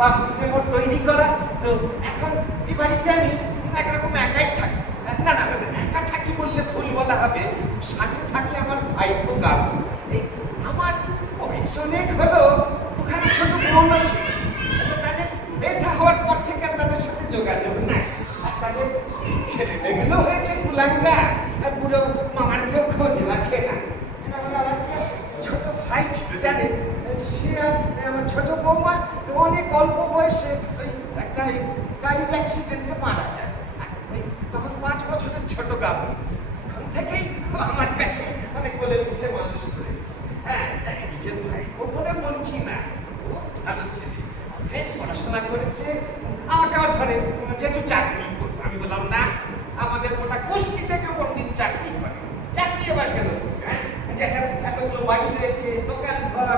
বাবুতে মোর তৈরি করা। তো এখন এই বাড়িতে আমি একরকম একাই থাকি। না না একা থাকি বললে ভুল বলা হবে, সাথে থাকে আমার ভাইপো গাবু। আমার বয়স অনেক হলো, ওখানে ছোট বোন আছে। তাদের মেধা হওয়ার পর থেকে তাদের সাথে যোগাযোগ নাই। আর তাদের ছেলে মেয়েগুলো হয়েছে কুলাঙ্গা, আর বুড়ো মামার কেউ খোঁজ রাখে না। আমার একটা ছোট ভাই ছিল জানে, সে আর আমার ছোট বৌমা অনেক অল্প বয়সে ওই একটা গাড়ির অ্যাক্সিডেন্টে মারা যায়। তখন 5 বছরের ছোট গাবু, তখন থেকেই আমার কাছে অনেক বলে উঠে মানুষ করেছে। হ্যাঁ, নিজের ভাই কখনো বলছি না, ও ভালো ছেলে, পড়াশোনা করেছে। আমাকেও ধরে যেহেতু চাকরি করবো, আমি বললাম না, আমাদের গোটা গোষ্ঠী থেকে কোনদিন চাকরি করে, চাকরি আবার কেন? হ্যাঁ, যেখানে এতগুলো বাড়ি রয়েছে, দোকান ঘর,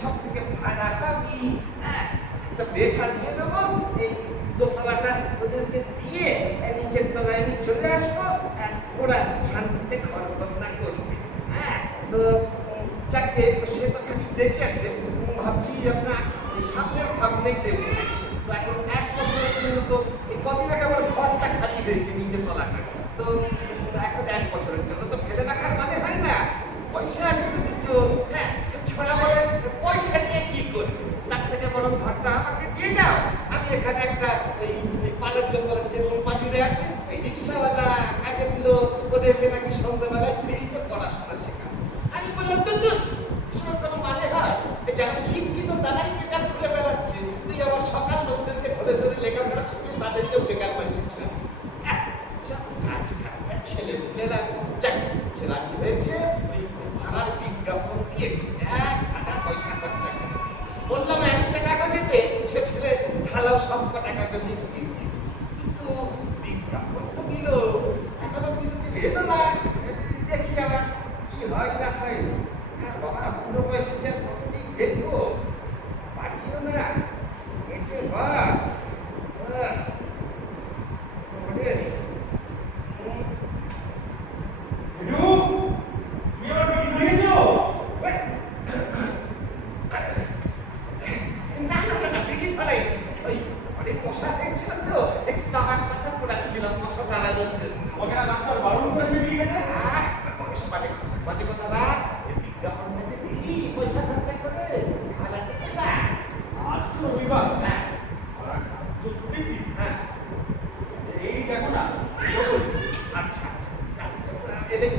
সব থেকে ভাড়া পাবি। হ্যাঁ, তো বেথা দিয়ে দেবো, এই দোতলাটা ওদেরকে দিয়ে নিচের তলায় আমি চলে আসবো, আর ওরা শান্তিতে ঘর কন্যা করবে। হ্যাঁ, তো চাকরি তো সে তো খালি দেরি আছে, ভাবছি আপনার সামনের ভাবলেই দেবে। তো এখন 1 বছরের জন্য তো এই কদিন আগে আমার ঘরটা খালি হয়েছে, নিচের তলাটা। তো এখন 1 বছরের জন্য তো ফেলে রাখার মানে হয় না, পয়সা আসবে তো। হ্যাঁ, ছোড়া বলে পয়সা নিয়ে কি করবে, তার থেকে বরং ঘরটা আমাকে দিয়ে দাও। আমি এখানে একটা এই পালের জন্য যে পাজুড়ে আছে, ওই রিক্সাওয়ালা কাজে দিল, ওদেরকে নাকি সন্ধ্যাবেলায় ফ্রিতে পড়াশোনা শেখা। আমি বললাম তো এসব কোনো মানে হয়? যারা শিক্ষিত তারাই বেকার ঘুরে বেড়াচ্ছে, তুই আবার সকাল লোকদেরকে ধরে ধরে লেখাপড়া শিখিয়ে তাদেরকেও বেকার বানিয়েছে। আজকালকার ছেলেপুলেরা সে রাজি হয়েছে, ভাড়ার বিজ্ঞাপন দিয়েছে, 1 টাকা পয়সা খরচা করে। বললাম 1 টাকা কাগজেতে, সে ছেলে ঢালাও সব কটা কাগজে দিয়ে দিয়েছে। কিন্তু বিজ্ঞাপন তো দিল, এখন অব্দি তোকে এলো না। দেখি আবার কি হয় না হয়। হ্যাঁ বাবা, বুড়ো বয়সে যে কতদিন দেখবো, পারিও না এতে বাপ। মশা হয়েছিল তো, একটু তামাক পাতা পোড়াচ্ছিলাম মশা তাড়ানোর জন্য। ডাক্তার বারণ করেছে বাজে কথা না, যে বিজ্ঞাপনটা যে দিলি পয়সা খরচা করে, ভাড়াটা পেলা। আজ তো রবিবার, হ্যাঁ তো ছুটির দিন। হ্যাঁ, এই দেখো না। আচ্ছা এটাই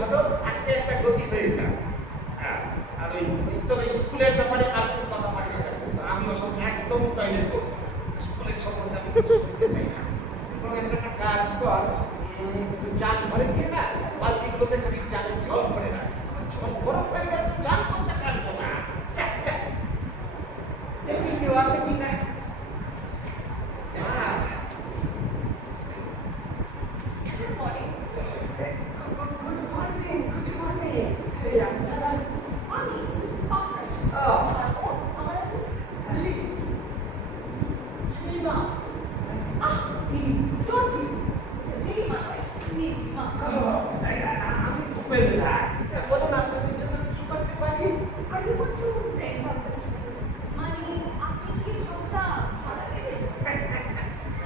ভালো, আজকে একটা গতি হয়ে যাক। হ্যাঁ, আর ওই তোর স্কুলের ব্যাপারে আর কোন কথা পারিস না, আমি ওসব একদম টয়লেট করবো। স্কুলের সম্বন্ধে আমি কিছু শুনতে চাই না। একটা কাজ কর, চাল ঘরে গিয়ে না বালতিগুলোতে খালি চালের জল ভরে না, জল গরম হয়ে গেলে তো চাল করতে পারবো না। দেখি কেউ আসে কি না। বলুন আপনাদের জন্য কি করতে পারি?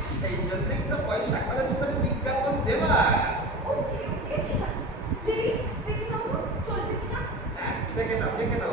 সেই জন্যই তো পয়সা খরচ করে বিজ্ঞাপন দেওয়া। দেখে নাও দেখে নাও।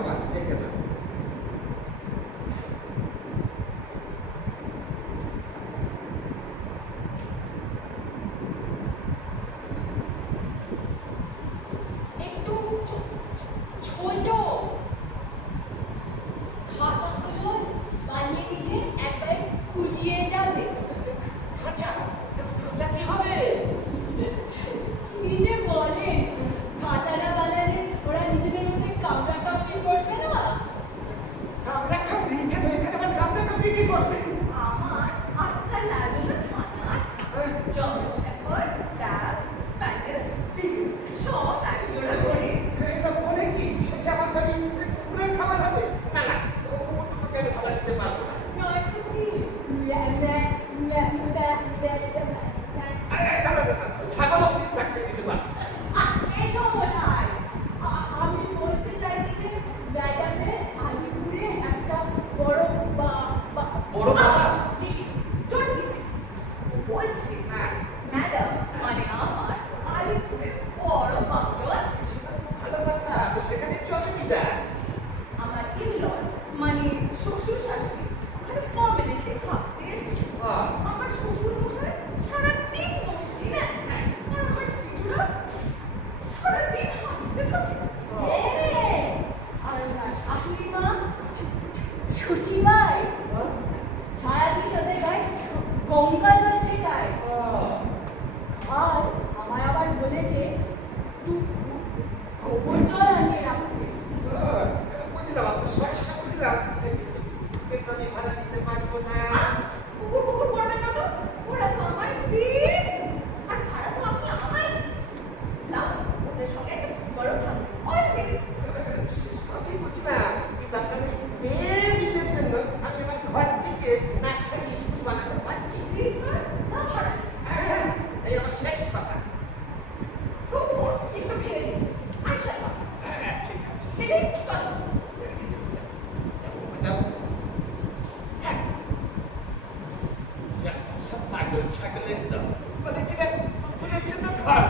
বড় শাশুড়ি মা সুচিবাই সারাদিন ওদের গায়ে গঙ্গা জল ছেটায়। আর আমায় আবার বলেছে গোবর জল আনিয়ে রাখতে। বুঝলাম, আপনার সমস্যা বুঝলাম, কিন্তু আমি ভাড়া দিতে পারবো না। কুকুর কুকুর করবেন না তো, ওরা তো আমার পেট। আর ভাড়া তো আপনি আমায় দিচ্ছেন, প্লাস ওদের সঙ্গে একটা ফুটবলও থাকবে অলওয়েজ। আমি বুঝলাম, কিন্তু আপনার বেবিদের জন্য আমি আমার ঘর থেকে নার্সারি স্কুল বানাতে পারছি। প্লিজ স্যার, যা ভাড়া এই আমার শেষ কথা। কুকুর একটু ভেবে দিন। আয়সা ঠিক আছে, ছেলে চল। যাবো। সব পাগল ছাগলের দল বলে কিনা, মনে হচ্ছে না ঘর